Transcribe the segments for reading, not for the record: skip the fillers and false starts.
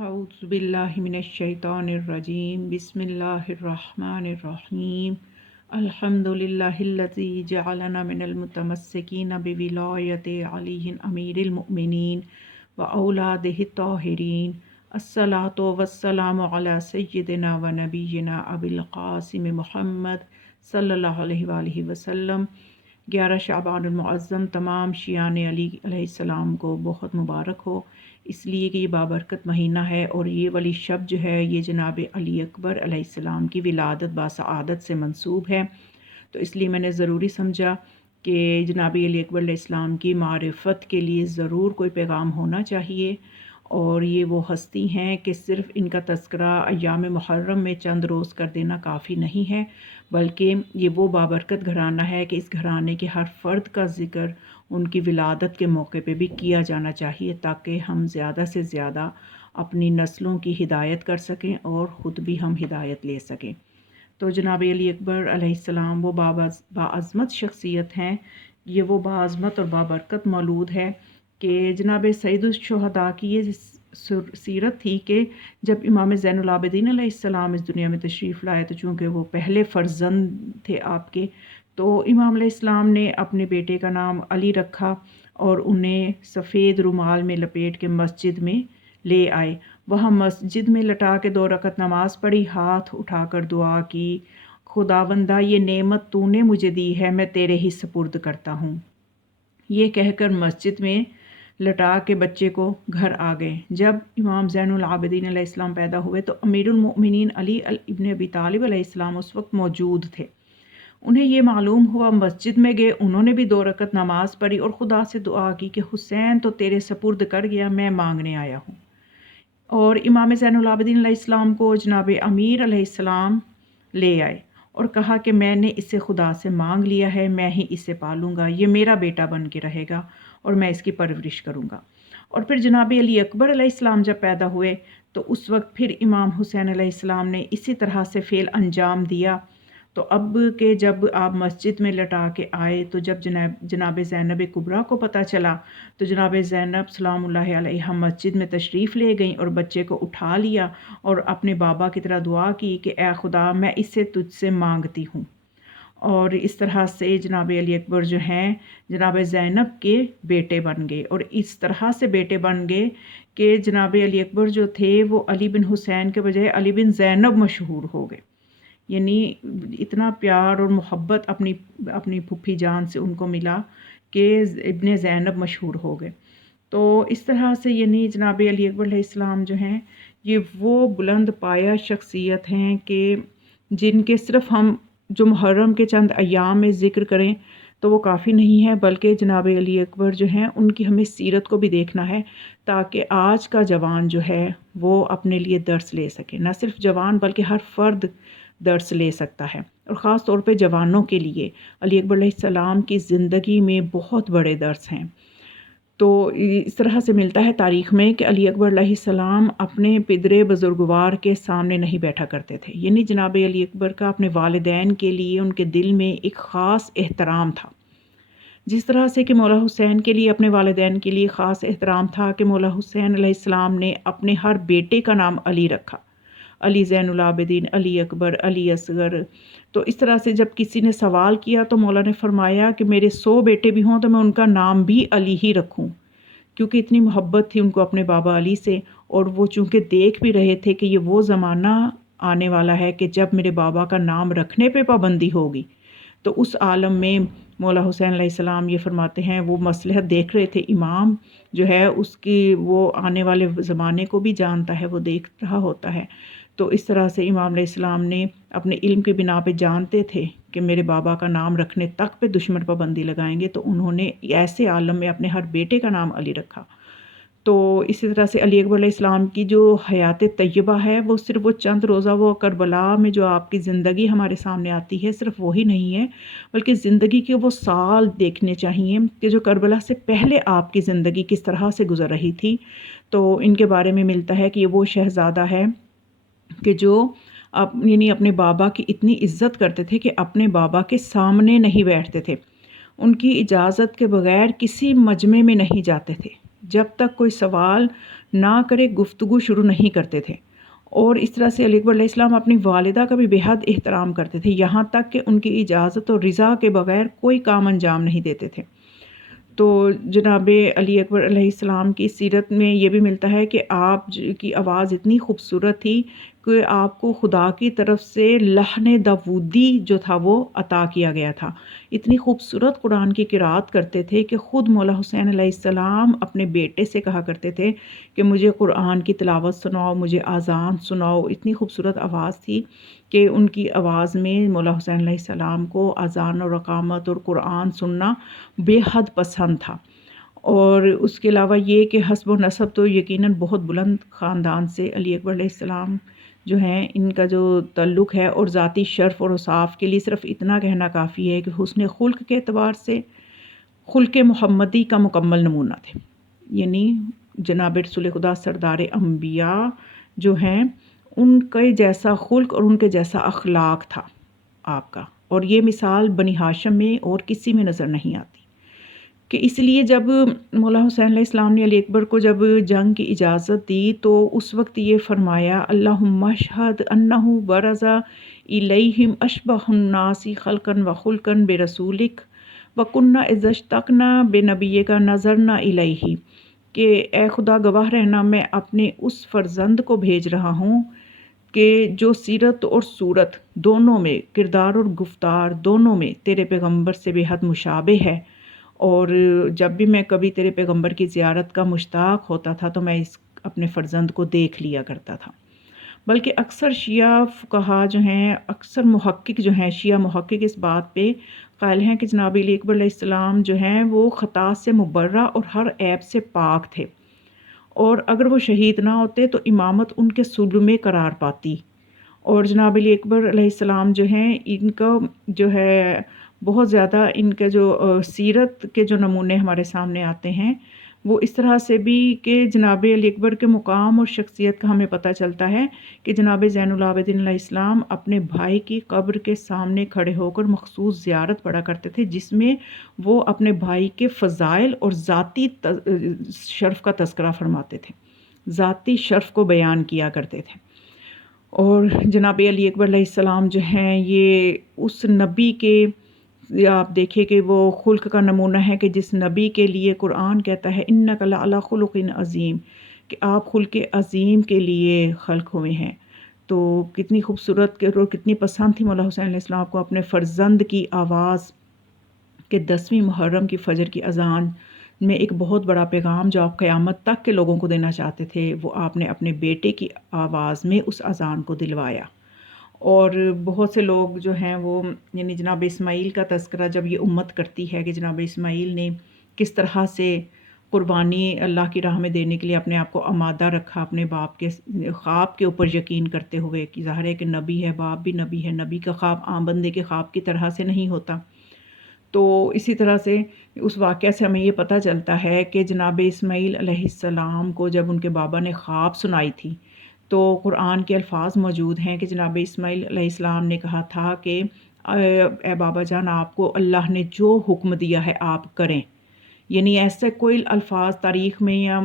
أعوذ بالله من الشيطان الرجيم بسم الله الرحمن الرحيم الحمد لله الذي جعلنا من المتمسكين بولاية علي أمير المؤمنين وأولاده الطاهرين الصلاة والسلام على سيدنا ونبينا أبي القاسم محمد صلی اللہ علیہ وآلہ وسلم۔ 11 شعبان المعظم تمام شیعان علی علیہ السلام کو بہت مبارک ہو، اس لیے کہ یہ بابرکت مہینہ ہے اور یہ والی شب جو ہے یہ جناب علی اکبر علیہ السلام کی ولادت باسعادت سے منسوب ہے، تو اس لیے میں نے ضروری سمجھا کہ جناب علی اکبر علیہ السلام کی معرفت کے لیے ضرور کوئی پیغام ہونا چاہیے۔ اور یہ وہ ہستی ہیں کہ صرف ان کا تذکرہ ایام محرم میں چند روز کر دینا کافی نہیں ہے، بلکہ یہ وہ بابرکت گھرانہ ہے کہ اس گھرانے کے ہر فرد کا ذکر ان کی ولادت کے موقع پہ بھی کیا جانا چاہیے، تاکہ ہم زیادہ سے زیادہ اپنی نسلوں کی ہدایت کر سکیں اور خود بھی ہم ہدایت لے سکیں۔ تو جناب علی اکبر علیہ السلام وہ باعظمت شخصیت ہیں، یہ وہ باعظمت اور بابرکت مولود ہے کہ جناب سید الشہداء کی یہ سیرت تھی کہ جب امام زین العابدین علیہ السلام اس دنیا میں تشریف لائے تو چونکہ وہ پہلے فرزند تھے آپ کے، تو امام علیہ السلام نے اپنے بیٹے کا نام علی رکھا اور انہیں سفید رومال میں لپیٹ کے مسجد میں لے آئے۔ وہاں مسجد میں لٹا کے 2 رکعت نماز پڑھی، ہاتھ اٹھا کر دعا کی، خداوندہ یہ نعمت تو نے مجھے دی ہے، میں تیرے ہی سپرد کرتا ہوں، یہ کہہ کر مسجد میں لٹا کے بچے کو گھر آ گئے۔ جب امام زین العابدین علیہ السلام پیدا ہوئے تو امیر المؤمنین علی ابن ابی طالب علیہ السلام اس وقت موجود تھے۔ انہیں یہ معلوم ہوا، مسجد میں گئے، انہوں نے بھی 2 رکعت نماز پڑھی اور خدا سے دعا کی کہ حسین تو تیرے سپرد کر گیا، میں مانگنے آیا ہوں۔ اور امام زین العابدین علیہ السلام کو جناب امیر علیہ السلام لے آئے اور کہا کہ میں نے اسے خدا سے مانگ لیا ہے، میں ہی اسے پالوں گا، یہ میرا بیٹا بن کے رہے گا اور میں اس کی پرورش کروں گا۔ اور پھر جناب علی اکبر علیہ السلام جب پیدا ہوئے تو اس وقت پھر امام حسین علیہ السلام نے اسی طرح سے فعل انجام دیا۔ تو اب کہ جب آپ مسجد میں لٹا کے آئے تو جب جناب زینب کبریٰ کو پتہ چلا تو جناب زینب سلام اللہ علیہا مسجد میں تشریف لے گئیں اور بچے کو اٹھا لیا اور اپنے بابا کی طرح دعا کی کہ اے خدا میں اسے تجھ سے مانگتی ہوں۔ اور اس طرح سے جناب علی اکبر جو ہیں جناب زینب کے بیٹے بن گئے، اور اس طرح سے بیٹے بن گئے کہ جناب علی اکبر جو تھے وہ علی بن حسین کے بجائے علی بن زینب مشہور ہو گئے، یعنی اتنا پیار اور محبت اپنی پھپھی جان سے ان کو ملا کہ ابن زینب مشہور ہو گئے۔ تو اس طرح سے یعنی جناب علی اکبر علیہ السلام جو ہیں یہ وہ بلند پایہ شخصیت ہیں کہ جن کے صرف ہم جو محرم کے چند ایام میں ذکر کریں تو وہ کافی نہیں ہے، بلکہ جناب علی اکبر جو ہیں ان کی ہمیں سیرت کو بھی دیکھنا ہے تاکہ آج کا جوان جو ہے وہ اپنے لیے درس لے سکے، نہ صرف جوان بلکہ ہر فرد درس لے سکتا ہے، اور خاص طور پہ جوانوں کے لیے علی اکبر علیہ السلام کی زندگی میں بہت بڑے درس ہیں۔ تو اس طرح سے ملتا ہے تاریخ میں کہ علی اکبر علیہ السلام اپنے پدر بزرگوار کے سامنے نہیں بیٹھا کرتے تھے، یعنی جناب علی اکبر کا اپنے والدین کے لیے ان کے دل میں ایک خاص احترام تھا، جس طرح سے کہ مولا حسین کے لیے اپنے والدین کے لیے خاص احترام تھا کہ مولا حسین علیہ السلام نے اپنے ہر بیٹے کا نام علی رکھا، علی زین العابدین، علی اکبر، علی اصغر۔ تو اس طرح سے جب کسی نے سوال کیا تو مولا نے فرمایا کہ میرے 100 بیٹے بھی ہوں تو میں ان کا نام بھی علی ہی رکھوں، کیونکہ اتنی محبت تھی ان کو اپنے بابا علی سے، اور وہ چونکہ دیکھ بھی رہے تھے کہ یہ وہ زمانہ آنے والا ہے کہ جب میرے بابا کا نام رکھنے پہ پابندی ہوگی، تو اس عالم میں مولا حسین علیہ السلام یہ فرماتے ہیں وہ مصلحت دیکھ رہے تھے، امام جو ہے اس کی وہ آنے والے زمانے کو بھی جانتا ہے، وہ دیکھ رہا ہوتا ہے۔ تو اس طرح سے امام علیہ السلام نے اپنے علم کی بنا پہ جانتے تھے کہ میرے بابا کا نام رکھنے تک پہ دشمن پابندی لگائیں گے، تو انہوں نے ایسے عالم میں اپنے ہر بیٹے کا نام علی رکھا۔ تو اسی طرح سے علی اکبر علیہ السلام کی جو حیات طیبہ ہے وہ صرف وہ چند روزہ وہ کربلا میں جو آپ کی زندگی ہمارے سامنے آتی ہے صرف وہی نہیں ہے، بلکہ زندگی کے وہ سال دیکھنے چاہیے کہ جو کربلا سے پہلے آپ کی زندگی کس طرح سے گزر رہی تھی۔ تو ان کے بارے میں ملتا ہے کہ یہ وہ شہزادہ ہے کہ جو یعنی اپنے بابا کی اتنی عزت کرتے تھے کہ اپنے بابا کے سامنے نہیں بیٹھتے تھے، ان کی اجازت کے بغیر کسی مجمع میں نہیں جاتے تھے، جب تک کوئی سوال نہ کرے گفتگو شروع نہیں کرتے تھے، اور اس طرح سے علی اکبر علیہ السلام اپنی والدہ کا بھی بے حد احترام کرتے تھے، یہاں تک کہ ان کی اجازت اور رضا کے بغیر کوئی کام انجام نہیں دیتے تھے۔ تو جناب علی اکبر علیہ السلام کی سیرت میں یہ بھی ملتا ہے کہ آپ کی آواز اتنی خوبصورت تھی کہ آپ کو خدا کی طرف سے لحن داودی جو تھا وہ عطا کیا گیا تھا۔ اتنی خوبصورت قرآن کی قرأت کرتے تھے کہ خود مولا حسین علیہ السلام اپنے بیٹے سے کہا کرتے تھے کہ مجھے قرآن کی تلاوت سناؤ، مجھے اذان سناؤ۔ اتنی خوبصورت آواز تھی کہ ان کی آواز میں مولا حسین علیہ السلام کو اذان اور اقامت اور قرآن سننا بے حد پسند تھا۔ اور اس کے علاوہ یہ کہ حسب و نسب تو یقیناً بہت بلند خاندان سے علی اکبر علیہ السلام جو ہیں ان کا جو تعلق ہے، اور ذاتی شرف اور اوصاف کے لیے صرف اتنا کہنا کافی ہے کہ حسن خلق کے اعتبار سے خلق محمدی کا مکمل نمونہ تھے، یعنی جناب رسول خدا سردار انبیاء جو ہیں ان کے جیسا خلق اور ان کے جیسا اخلاق تھا آپ کا، اور یہ مثال بنی ہاشم میں اور کسی میں نظر نہیں آتی۔ کہ اس لیے جب مولا حسین علیہ السلام نے علی اکبر کو جب جنگ کی اجازت دی تو اس وقت یہ فرمایا اللہم اشہد انہ برز الیہم اشبہ الناس خلقا و خلقا برسولک وکنہ اذا اشتقنا بنبیک نظرنا الیہ، کہ اے خدا گواہ رہنا میں اپنے اس فرزند کو بھیج رہا ہوں کہ جو سیرت اور صورت دونوں میں، کردار اور گفتار دونوں میں تیرے پیغمبر سے بے حد مشابہ ہے، اور جب بھی میں کبھی تیرے پیغمبر کی زیارت کا مشتاق ہوتا تھا تو میں اس اپنے فرزند کو دیکھ لیا کرتا تھا۔ بلکہ اکثر شیعہ فقہا جو ہیں، اکثر محقق جو ہیں، شیعہ محقق اس بات پہ قائل ہیں کہ جناب علی اکبر علیہ السلام جو ہیں وہ خطا سے مبرہ اور ہر عیب سے پاک تھے، اور اگر وہ شہید نہ ہوتے تو امامت ان کے سلب میں قرار پاتی۔ اور جناب علی اکبر علیہ السلام جو ہیں ان کا جو ہے بہت زیادہ ان کے جو سیرت کے جو نمونے ہمارے سامنے آتے ہیں وہ اس طرح سے بھی کہ جناب علی اکبر کے مقام اور شخصیت کا ہمیں پتہ چلتا ہے کہ جناب زین العابدین علیہ السلام اپنے بھائی کی قبر کے سامنے کھڑے ہو کر مخصوص زیارت پڑھا کرتے تھے، جس میں وہ اپنے بھائی کے فضائل اور ذاتی شرف کا تذکرہ فرماتے تھے، ذاتی شرف کو بیان کیا کرتے تھے۔ اور جناب علی اکبر علیہ السلام جو ہیں یہ اس نبی کے، آپ دیکھیں کہ وہ خلق کا نمونہ ہے کہ جس نبی کے لیے قرآن کہتا ہے اِنَّکَ لَعَلَىٰ خُلُقٍ عظیم، کہ آپ خلق عظیم کے لیے خلق ہوئے ہیں۔ تو کتنی خوبصورت اور کتنی پسند تھی مولا حسین علیہ السلام کو اپنے فرزند کی آواز کہ 10ویں محرم کی فجر کی اذان میں ایک بہت بڑا پیغام جو آپ قیامت تک کے لوگوں کو دینا چاہتے تھے وہ آپ نے اپنے بیٹے کی آواز میں اس اذان کو دلوایا۔ اور بہت سے لوگ جو ہیں وہ یعنی جناب اسماعیل کا تذکرہ جب یہ امت کرتی ہے کہ جناب اسماعیل نے کس طرح سے قربانی اللہ کی راہ میں دینے کے لیے اپنے آپ کو آمادہ رکھا، اپنے باپ کے خواب کے اوپر یقین کرتے ہوئے، کہ ظاہر ہے کہ نبی ہے، باپ بھی نبی ہے، نبی کا خواب عام بندے کے خواب کی طرح سے نہیں ہوتا۔ تو اسی طرح سے اس واقعہ سے ہمیں یہ پتہ چلتا ہے کہ جناب اسماعیل علیہ السلام کو جب ان کے بابا نے خواب سنائی تھی تو قرآن کے الفاظ موجود ہیں کہ جناب اسماعیل علیہ السلام نے کہا تھا کہ اے بابا جان، آپ کو اللہ نے جو حکم دیا ہے آپ کریں، یعنی ایسے کوئی الفاظ تاریخ میں یا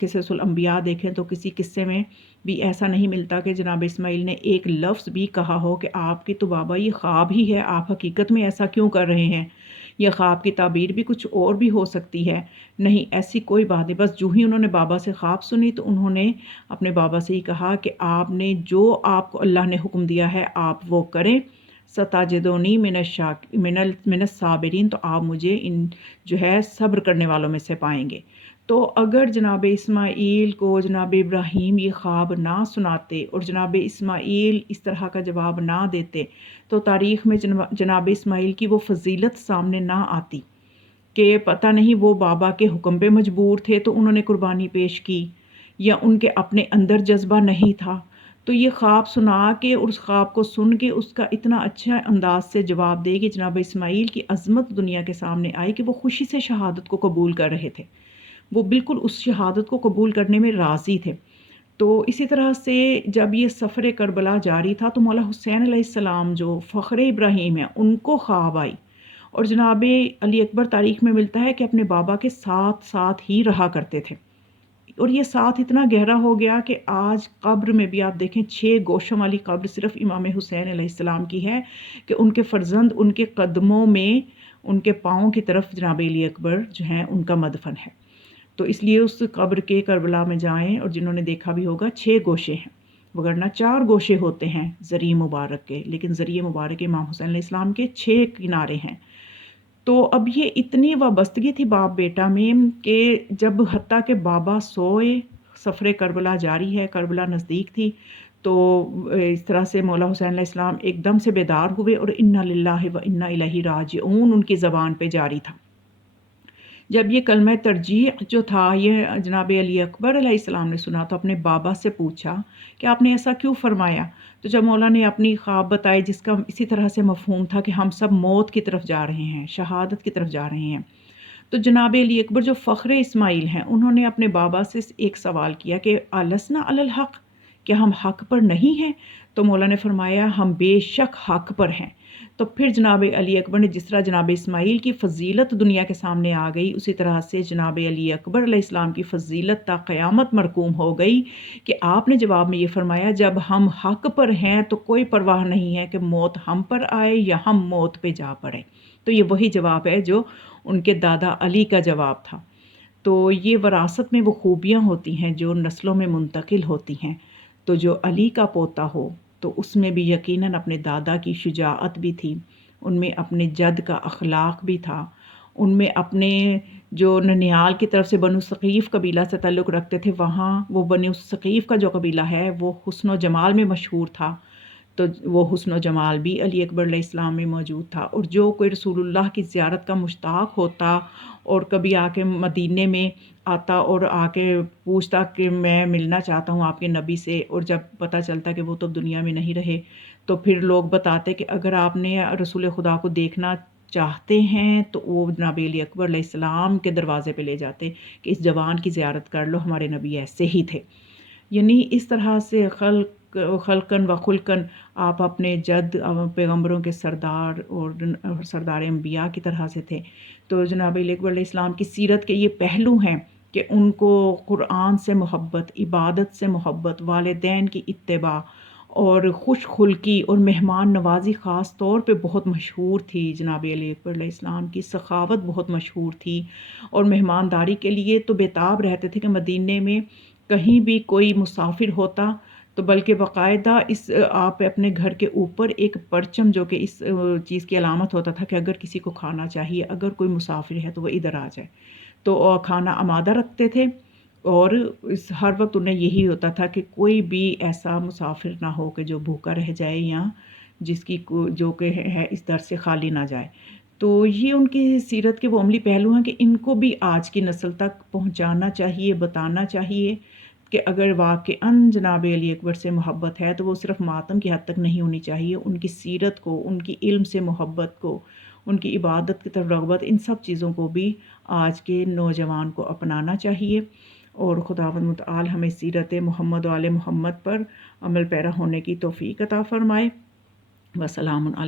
قصص الانبیاء دیکھیں تو کسی قصے میں بھی ایسا نہیں ملتا کہ جناب اسماعیل نے ایک لفظ بھی کہا ہو کہ آپ کی تو بابا یہ خواب ہی ہے، آپ حقیقت میں ایسا کیوں کر رہے ہیں، یا خواب کی تعبیر بھی کچھ اور بھی ہو سکتی ہے۔ نہیں، ایسی کوئی بات نہیں، بس جو ہی انہوں نے بابا سے خواب سنی تو انہوں نے اپنے بابا سے ہی کہا کہ آپ نے جو آپ کو اللہ نے حکم دیا ہے آپ وہ کریں، ستاجدونی من الصابرین، تو آپ مجھے ان جو ہے صبر کرنے والوں میں سے پائیں گے۔ تو اگر جناب اسماعیل کو جناب ابراہیم یہ خواب نہ سناتے اور جناب اسماعیل اس طرح کا جواب نہ دیتے تو تاریخ میں جناب اسماعیل کی وہ فضیلت سامنے نہ آتی کہ پتہ نہیں وہ بابا کے حکم پہ مجبور تھے تو انہوں نے قربانی پیش کی، یا ان کے اپنے اندر جذبہ نہیں تھا۔ تو یہ خواب سنا کے اور اس خواب کو سن کے اس کا اتنا اچھا انداز سے جواب دے کہ جناب اسماعیل کی عظمت دنیا کے سامنے آئی کہ وہ خوشی سے شہادت کو قبول کر رہے تھے، وہ بالکل اس شہادت کو قبول کرنے میں راضی تھے۔ تو اسی طرح سے جب یہ سفر کربلا جاری تھا تو مولا حسین علیہ السلام جو فخر ابراہیم ہیں ان کو خواب آئی، اور جناب علی اکبر تاریخ میں ملتا ہے کہ اپنے بابا کے ساتھ ساتھ ہی رہا کرتے تھے، اور یہ ساتھ اتنا گہرا ہو گیا کہ آج قبر میں بھی آپ دیکھیں 6 گوشوں والی قبر صرف امام حسین علیہ السلام کی ہے کہ ان کے فرزند ان کے قدموں میں ان کے پاؤں کی طرف جناب علی اکبر جو ہیں ان کا مدفن ہے. تو اس لیے اس قبر کے کربلا میں جائیں، اور جنہوں نے دیکھا بھی ہوگا 6 گوشے ہیں، وگرنہ 4 گوشے ہوتے ہیں ذریع مبارک کے، لیکن ذریع مبارک امام حسین علیہ السلام کے 6 کنارے ہیں. تو اب یہ اتنی وابستگی تھی باپ بیٹا میں کہ جب حتیٰ کہ بابا سوئے، سفر کربلا جاری ہے، کربلا نزدیک تھی، تو اس طرح سے مولا حسین علیہ السلام ایک دم سے بیدار ہوئے اور انا للہ و انا الیہ راجعون ان کی زبان پہ جاری تھا. جب یہ کلمہ ترجیح جو تھا یہ جناب علی اکبر علیہ السلام نے سنا تو اپنے بابا سے پوچھا کہ آپ نے ایسا کیوں فرمایا. تو جب مولا نے اپنی خواب بتائے جس کا اسی طرح سے مفہوم تھا کہ ہم سب موت کی طرف جا رہے ہیں، شہادت کی طرف جا رہے ہیں، تو جناب علی اکبر جو فخر اسماعیل ہیں انہوں نے اپنے بابا سے ایک سوال کیا کہ السنا علی الحق، کیا ہم حق پر نہیں ہیں؟ تو مولا نے فرمایا ہم بے شک حق پر ہیں. تو پھر جناب علی اکبر نے جس طرح جناب اسماعیل کی فضیلت دنیا کے سامنے آ گئی، اسی طرح سے جناب علی اکبر علیہ السلام کی فضیلت تا قیامت مرقوم ہو گئی کہ آپ نے جواب میں یہ فرمایا جب ہم حق پر ہیں تو کوئی پرواہ نہیں ہے کہ موت ہم پر آئے یا ہم موت پہ جا پڑے. تو یہ وہی جواب ہے جو ان کے دادا علی کا جواب تھا. تو یہ وراثت میں وہ خوبیاں ہوتی ہیں جو نسلوں میں منتقل ہوتی ہیں. تو جو علی کا پوتا ہو تو اس میں بھی یقیناً اپنے دادا کی شجاعت بھی تھی، ان میں اپنے جد کا اخلاق بھی تھا، ان میں اپنے جو ننیال کی طرف سے بنو ثقیف قبیلہ سے تعلق رکھتے تھے، وہاں وہ بنو ثقیف کا جو قبیلہ ہے وہ حسن و جمال میں مشہور تھا. تو وہ حسن و جمال بھی علی اکبر علیہ السلام میں موجود تھا. اور جو کوئی رسول اللہ کی زیارت کا مشتاق ہوتا اور کبھی آ کے مدینے میں آتا اور آ کے پوچھتا کہ میں ملنا چاہتا ہوں آپ کے نبی سے، اور جب پتہ چلتا کہ وہ تو دنیا میں نہیں رہے تو پھر لوگ بتاتے کہ اگر آپ نے رسول خدا کو دیکھنا چاہتے ہیں تو وہ جناب علی اکبر علیہ السلام کے دروازے پہ لے جاتے کہ اس جوان کی زیارت کر لو، ہمارے نبی ایسے ہی تھے. یعنی اس طرح سے خلقن و خلقن آپ اپنے جد پیغمبروں کے سردار اور سردار انبیاء کی طرح سے تھے. تو جناب علی اکبر علیہ السلام کی سیرت کے یہ پہلو ہیں کہ ان کو قرآن سے محبت، عبادت سے محبت، والدین کی اتباع اور خوش خلقی اور مہمان نوازی خاص طور پہ بہت مشہور تھی. جناب علی اکبر علیہ السلام کی سخاوت بہت مشہور تھی اور مہمانداری کے لیے تو بےتاب رہتے تھے کہ مدینے میں کہیں بھی کوئی مسافر ہوتا تو بلکہ باقاعدہ اس آپ اپنے گھر کے اوپر ایک پرچم جو کہ اس چیز کی علامت ہوتا تھا کہ اگر کسی کو کھانا چاہیے، اگر کوئی مسافر ہے تو وہ ادھر آ جائے، تو کھانا آمادہ رکھتے تھے. اور ہر وقت انہیں یہی ہوتا تھا کہ کوئی بھی ایسا مسافر نہ ہو کہ جو بھوکا رہ جائے یا جس کی جو کہ ہے اس در سے خالی نہ جائے. تو یہ ان کی سیرت کے وہ عملی پہلو ہیں کہ ان کو بھی آج کی نسل تک پہنچانا چاہیے، بتانا چاہیے کہ اگر واقعاً جناب علی اکبر سے محبت ہے تو وہ صرف ماتم کی حد تک نہیں ہونی چاہیے، ان کی سیرت کو، ان کی علم سے محبت کو، ان کی عبادت کی طرف رغبت، ان سب چیزوں کو بھی آج کے نوجوان کو اپنانا چاہیے. اور خداوند متعال ہمیں سیرت محمد و آل محمد پر عمل پیرا ہونے کی توفیق عطا فرمائے. وسلام علیکم.